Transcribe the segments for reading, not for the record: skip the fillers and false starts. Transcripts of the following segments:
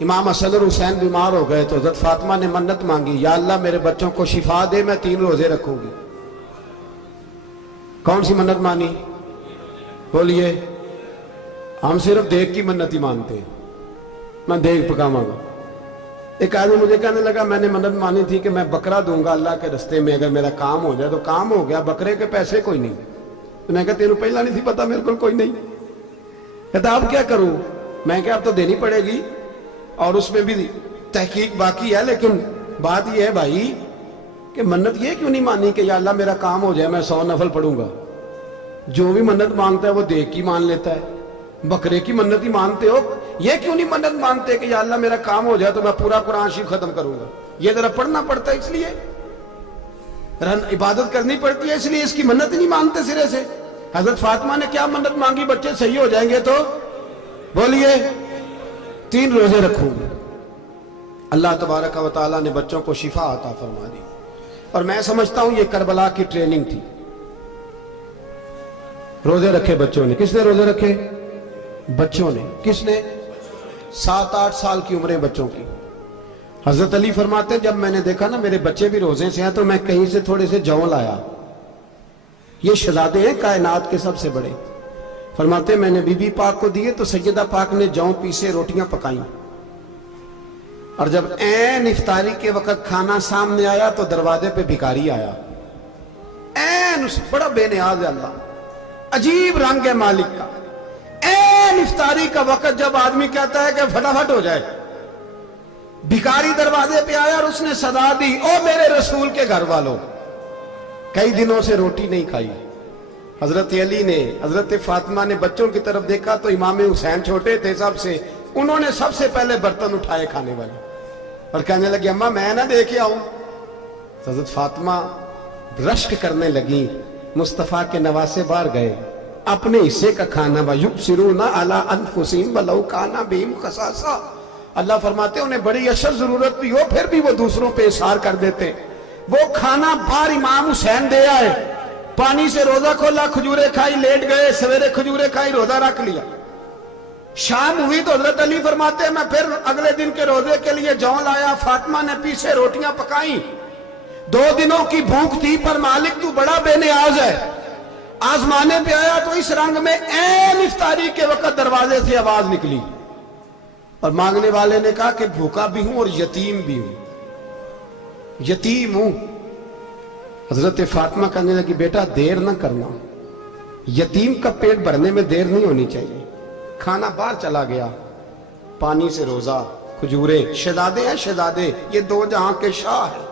امام حسن اور حسین بیمار ہو گئے تو حضرت فاطمہ نے منت مانگی، یا اللہ میرے بچوں کو شفا دے، میں 3 روزے رکھوں گی۔ کون سی منت مانی؟ بولیے۔ ہم صرف دیکھ کی منت ہی مانتے ہیں، میں دیکھ پکاواں گا۔ ایک آدمی مجھے کہنے لگا میں نے منت مانی تھی کہ میں بکرا دوں گا اللہ کے رستے میں، اگر میرا کام ہو جائے، تو کام ہو گیا، بکرے کے پیسے کوئی نہیں۔ تو میں کہا تیرے پہلا نہیں تھی پتا میرے کو کوئی نہیں؟ کہتا اب کیا کروں؟ میں کہا اب تو دینی پڑے گی، اور اس میں بھی تحقیق باقی ہے، لیکن بات یہ ہے بھائی کہ منت یہ کیوں نہیں مانی کہ یا اللہ میرا کام ہو جائے میں 100 نفل پڑھوں گا؟ جو بھی منت مانگتا ہے وہ دیکھ کی مان لیتا ہے، بکرے کی منت ہی مانتے ہو، یہ کیوں نہیں منت مانتے کہ یا اللہ میرا کام ہو جائے تو میں پورا قرآن شریف ختم کروں گا؟ یہ ذرا پڑھنا پڑتا ہے، اس لیے عبادت کرنی پڑتی ہے، اس لیے اس کی منت نہیں مانتے سرے سے۔ حضرت فاطمہ نے کیا منت مانگی؟ بچے صحیح ہو جائیں گے تو بولیے 3 روزے رکھوں گے۔ اللہ تبارک و تعالیٰ نے بچوں کو شفا عطا فرما دی، اور میں سمجھتا ہوں یہ کربلا کی ٹریننگ تھی۔ روزے رکھے بچوں نے۔ کس نے روزے رکھے؟ بچوں نے۔ کس نے؟ 7-8 سال کی عمریں بچوں کی۔ حضرت علی فرماتے ہیں جب میں نے دیکھا نا میرے بچے بھی روزے سے ہیں تو میں کہیں سے تھوڑے سے جوں لایا۔ یہ شہزادے ہیں کائنات کے سب سے بڑے۔ فرماتے ہیں میں نے بی بی پاک کو دیے تو سیدہ پاک نے جوں پیسے روٹیاں پکائیں، اور جب عین افطاری کے وقت کھانا سامنے آیا تو دروازے پہ بھکاری آیا۔ عین بڑا بے نیاز ہے اللہ، عجیب رنگ ہے مالک کا۔ عین افطاری کا وقت جب آدمی کہتا ہے کہ فٹافٹ ہو جائے، بھکاری دروازے پہ آیا اور اس نے صدا دی، او میرے رسول کے گھر والوں، کئی دنوں سے روٹی نہیں کھائی۔ حضرت علی نے، حضرت فاطمہ نے بچوں کی طرف دیکھا تو امام حسین چھوٹے تھے سب سے، انہوں نے سب سے پہلے برتن اٹھائے کھانے والے، اور کہنے لگے اماں میں نہ دیکھے آؤں۔ حضرت فاطمہ رشک کرنے لگی، مصطفیٰ کے نواسے باہر گئے، اپنے حصے کا کھانا وَيُبْصِرُونَ عَلَىٰ أَنفُسِهِمْ وَلَوْ كَانَ بِهِمْ خَصَاصَةٌ۔ اللہ فرماتے ہیں انہیں بڑی اشد ضرورت بھی ہو پھر بھی وہ دوسروں پہ اثار کر دیتے۔ وہ کھانا باہر امام حسین دے آئے، پانی سے روزہ کھولا، کھجورے کھائی، لیٹ گئے، سویرے کھجورے کھائی، روزہ رکھ لیا۔ شام ہوئی تو حضرت علی فرماتے ہیں میں پھر اگلے دن کے روزے کے لیے جوں لایا، فاطمہ نے پیچھے روٹیاں پکائیں۔ 2 دنوں کی بھوک تھی پر مالک تو بڑا بے نیاز ہے، آزمانے پہ آیا تو اس رنگ میں عین افطاری کے وقت دروازے سے آواز نکلی، اور مانگنے والے نے کہا کہ بھوکا بھی ہوں اور یتیم بھی ہوں، یتیم ہوں۔ حضرت فاطمہ کہنے لگی بیٹا دیر نہ کرنا، یتیم کا پیٹ بھرنے میں دیر نہیں ہونی چاہیے۔ کھانا باہر چلا گیا، پانی سے روزہ، کھجورے، شہزادے ہیں شہزادے، یہ 2 جہاں کے شاہ ہیں،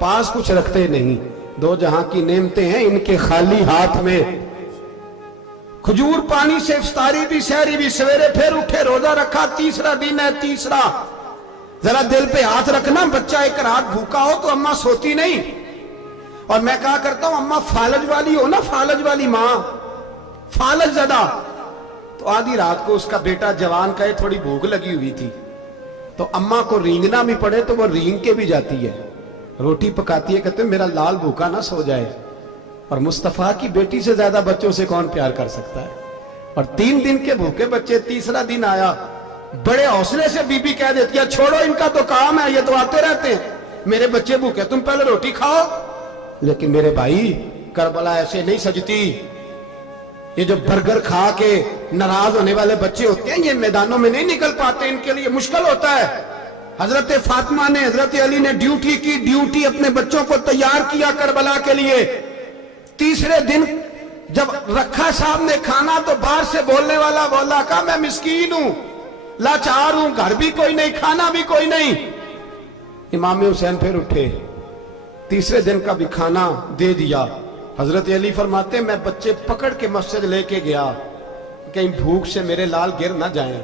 پاس کچھ رکھتے نہیں، 2 جہاں کی نعمتیں ہیں ان کے خالی ہاتھ میں۔ کھجور پانی سے افطاری بھی سحری بھی، سویرے پھر اٹھے روزہ رکھا، تیسرا دن ہے تیسرا۔ ذرا دل پہ ہاتھ رکھنا، بچہ ایک رات بھوکا ہو تو اماں سوتی نہیں، اور میں کہا کرتا ہوں اماں فالج والی ہو نا، فالج والی ماں، فالج زدہ، تو آدھی رات کو اس کا بیٹا جوان کہے تھوڑی بھوک لگی ہوئی تھی، تو اماں کو رینگنا بھی پڑے تو وہ رینگ کے بھی جاتی ہے، روٹی پکاتی ہے، کہتے ہیں میرا لال بھوکا نہ سو جائے۔ اور مصطفیٰ کی بیٹی سے زیادہ بچوں سے کون پیار کر سکتا ہے؟ اور 3 دن کے بھوکے بچے، تیسرا دن آیا، بڑے حوصلے سے بی بی کہہ دیتی ہے چھوڑو ان کا تو کام ہے، یہ تو آتے رہتے ہیں، میرے بچے بھوکے تم پہلے روٹی کھاؤ۔ لیکن میرے بھائی کربلا ایسے نہیں سجتی۔ یہ جو برگر کھا کے ناراض ہونے والے بچے ہوتے ہیں یہ میدانوں میں نہیں نکل پاتے، ان کے لیے مشکل ہوتا ہے۔ حضرت فاطمہ نے، حضرت علی نے ڈیوٹی کی، ڈیوٹی اپنے بچوں کو تیار کیا کربلا کے لیے۔ تیسرے دن جب رکھا سامنے کھانا تو باہر سے بولنے والا بولا کہا میں مسکین ہوں، لاچار ہوں، گھر بھی کوئی نہیں، کھانا بھی کوئی نہیں۔ امام حسین پھر اٹھے، تیسرے دن کا بھی کھانا دے دیا۔ حضرت علی فرماتے ہیں میں بچے پکڑ کے مسجد لے کے گیا، کہیں بھوک سے میرے لال گر نہ جائیں۔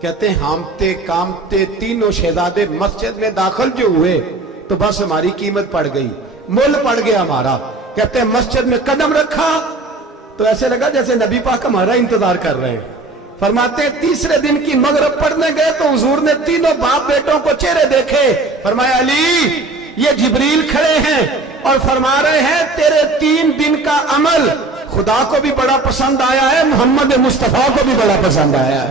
کہتے ہیں ہامتے کامتے تینوں شہزادے مسجد میں داخل جو ہوئے تو بس ہماری قیمت پڑ گئی، مول پڑ گیا ہمارا۔ کہتے ہیں مسجد میں قدم رکھا تو ایسے لگا جیسے نبی پاک ہمارا انتظار کر رہے ہیں۔ فرماتے ہیں تیسرے دن کی مغرب پڑھنے گئے تو حضور نے تینوں باپ بیٹوں کو چہرے دیکھے، فرمایا علی یہ جبریل کھڑے ہیں اور فرما رہے ہیں تیرے 3 دن کا عمل خدا کو بھی بڑا پسند آیا ہے، محمد مصطفیٰ کو بھی بڑا پسند آیا ہے۔